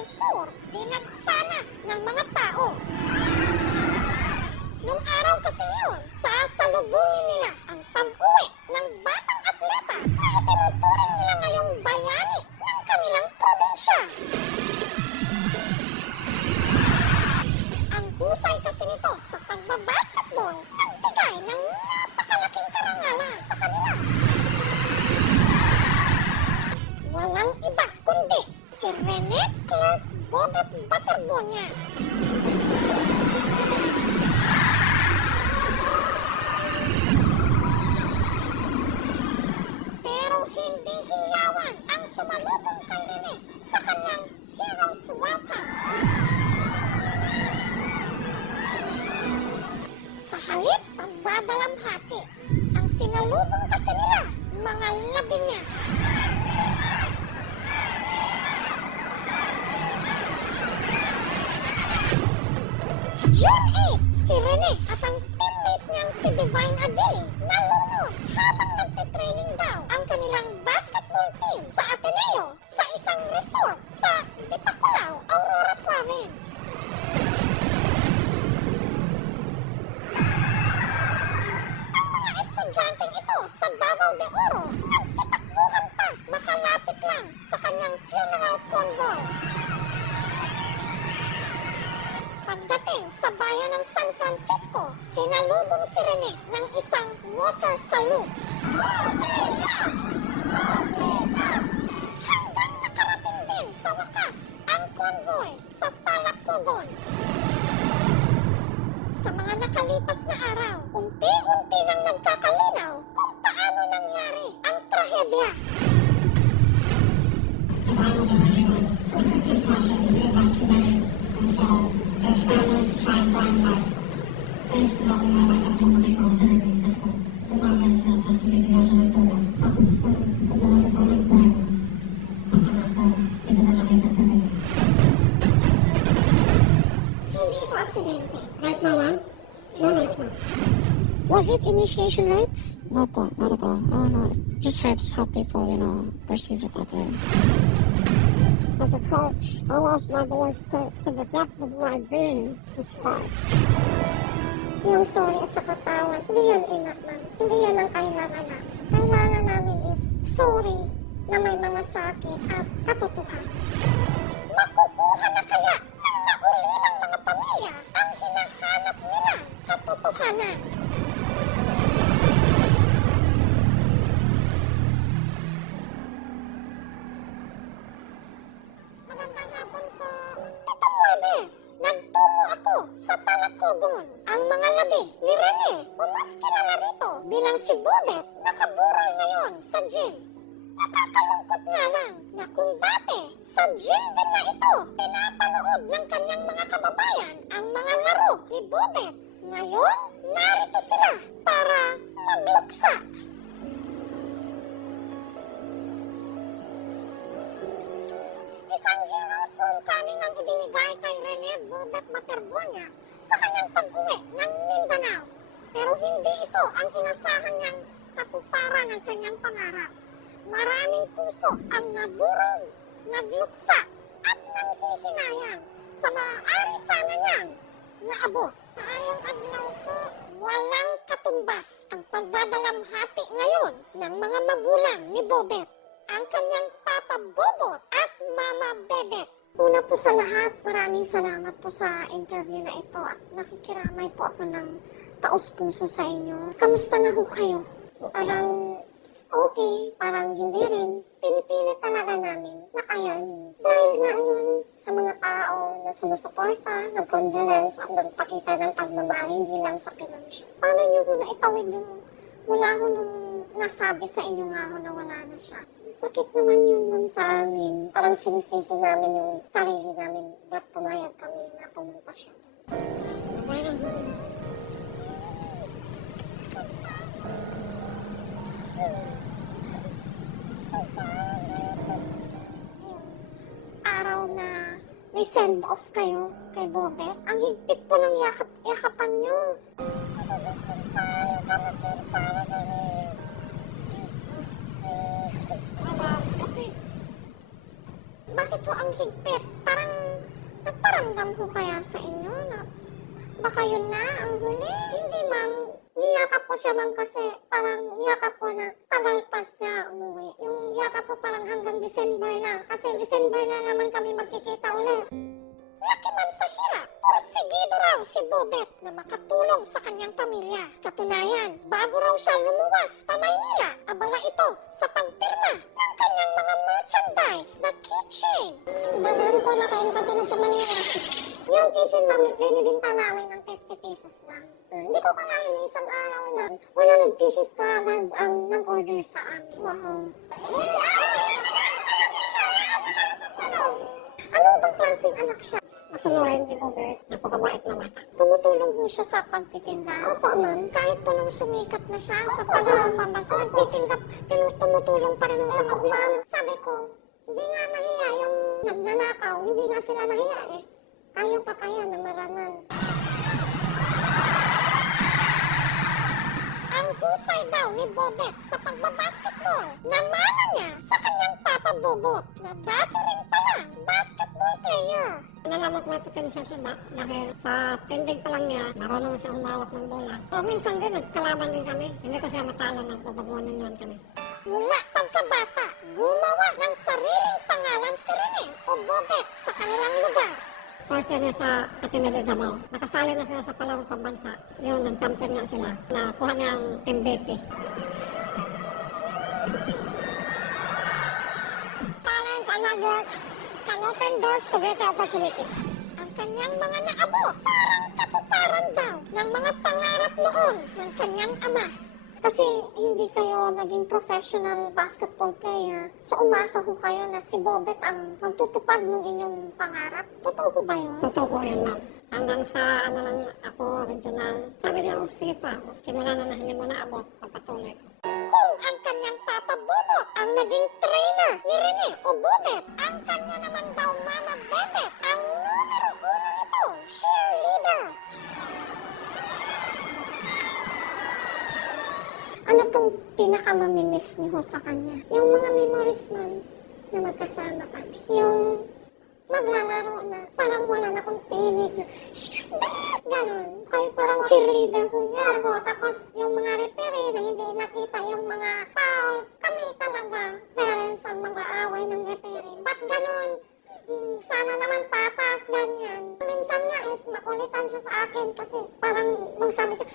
del Sur, dinagsana ng mga tao. Nung araw kasi yun, sasalubungin nila ang pag-uwi ng batang atleta na itinuturing nila ngayong bayani ng kanilang probinsya. Ang husay kasi nito sa pagbabasketball nagbigay ng napakalaking karangalan sa kanila. Walang iba kundi si Rene Clark Bobet Butterbonia. Pero hindi hiyawan ang sumalubong kay Rene sa kanyang hero's welcome. Sa halip pagbabalamhati, ang sinalubong kasi nila mga labi niya. June 8, si Rene at ang teammate niyang si Divine Adeli nalunod habang nagtitraining daw ang kanilang basketball team sa Ateneo sa isang resort sa Dipaculaw, Aurora Province. Ang mga estudyanteng ito sa Davao de Oro nagsitakbuhan pa makalapit lang sa kanyang funeral convoy. Pagdating sa bayan ng San Francisco, sinalubong si Rene ng isang water salute. Hanggang nakarating din sa wakas ang convoy sa Palakpogon. Sa mga nakalipas na araw, unti-unti nang nagkakalinaw kung paano nangyari ang trahedya. There's someone to find life. Thanks to ako nga lang ako makikaw sa naging ko. Umagal sa tapos may sinasya ng tuwa. Tapos po, pagawala ko ng plan. Pagkakako, pinanalaki ka sa naging. Hindi ko aksidente. Right now, no, it's not. Was it initiation rites? No po, not at all. Oh no, it just hurts how people, perceive it that way. As a coach, I lost my voice to the depth of my being was hard. Yung sorry at saka tawad, hindi yan enough, ma'am. Hindi yan ang kailangan namin. Kailangan namin is sorry na may mga sakit at katotohanan. Makukuha na kaya ng nauli ng mga pamilya ang hinahanap nila katotohanan. Magandang hapon po. Itong Webes, nagtungo ako sa Palakpogon. Ang mga labi ni Rene, o mas kilala rito bilang si Bobet, nakabural ngayon sa gym. Nakakalungkot nga lang na kung dati sa gym din na ito, pinapanood ng kanyang mga kababayan ang mga laro ni Bobet. Ngayon, narito sila para magluksa. Isang hero's homecoming ang ibinigay kay Rene Bobet Butterbonia sa kanyang pag-uwi ng Mindanao. Pero hindi ito ang inasahan niyang katuparan ng kanyang pangarap. Maraming puso ang nadurog, nagluksa at nanghihinayang sa maaari sana niyang naabot. Ngayong adlaw po, walang katumbas ang pagdadalamhati ngayon ng mga magulang ni Bobet, ang kanyang Papa Bobot at Mama Bebet. Una po sa lahat, maraming salamat po sa interview na ito at nakikiramay po ako ng taos-puso sa inyo. Kamusta na ho kayo? Parang okay, parang hindi rin. Pinipilit talaga namin na kayanin. Dahil nga yun, sa mga tao na sumusuporta, nag-condolence at nagpakita ng pagmamahal, hindi lang sa pinansya. Paano nyo po naitawid yung mula ho nung nasabi sa inyo nga ho na wala na siya? Sakit naman yun nun sa amin. Parang sinisisi namin yung sarili namin. Ba't pumayag kami na pumunta siya? Araw na may send-off kayo kay Bobet. Ang higpit po ng yakapan nyo. bakit ho ang higpit? Parang nagparamdam ho kaya sa inyo na baka yun na ang huli? Hindi ma'am, niyakap po siya ma'am kasi parang niyakap po na tagal pa siya umuwi. Yung niyakap po parang hanggang December na kasi December na naman kami magkikita ulit. Laki man sa hirap, porsigido raw si Bobet na makatulong sa kanyang pamilya. Katunayan, bago raw siya lumuwas pa Maynila, abala ito sa pagpirma ng kanyang mga merchandise na keychain. Daghan ko na kayo na sa Manila. Yung keychain ma'am is binibinta namin ng 50 pesos lang. Hindi ko kanahin na isang araw lang. 100 pieces ka agad ang nag-order sa amin. Wow. Ano bang klaseng anak siya? Masunurin ni Bobet. Napakabait na bata. Tumutulong po siya sa pagtitinda. Opo ma'am, kahit po nung sumikat na siya sa palarong pambansa, nagtitinda, tumutulong pa rin siya. Opo ma'am, sabi ko, hindi nga nahiya yung nagnanakaw, hindi nga sila nahiya eh. Kaya pa kaya na marangan. Ang husay daw ni Bobet sa pagbabasketball, namana niya sa kanyang papa Bobot na dati rin pala basketball player. Nalaman ko may potential siya dahil sa tindig pa lang niya, marunong siya humawak ng bola. O minsan din, nagkalaban din kami. Hindi ko siya matalo, nagbabaguanan naman kami. Mula pagkabata, gumawa ng sariling pangalan si Rene o Bobet sa kanilang lugar. First year niya sa Ateneo de Davao. Nakasali na sila sa palarong pambansa. Yun, nag-champion nga sila. Nakuha niya ang MVP. Talent and hard work can open doors to greater opportunity. Ang kanyang mga naabot, parang katuparan daw ng mga pangarap noon ng kanyang ama. Kasi hindi kayo naging professional basketball player, so umasa ho kayo na si Bobet ang magtutupad ng inyong pangarap. Totoo ho ba yun? Totoo po yun, ma'am. Hanggang sa lang ako, regional, sabi niya, sige pa, simula na hindi mo naabot, papatuloy. Kung ang kanyang papa Bobot ang naging trainer ni Rene o Bobet, ang kanya naman daw mama Bebet ang numero 1 nito, cheerleader. Ano pong pinakamamimiss niyo sa kanya? Yung mga memories man na magkasama kami. Yung maglalaro na parang wala na akong tinig na gano'n. Kayo parang cheerleader ko niya. Tapos yung mga referee na hindi nakita yung mga fouls. Kami talaga parents ang mga away ng referee. Ba't gano'n? Sana naman patas, ganyan. Minsan nga is makulitan siya sa akin kasi parang magsabi siya,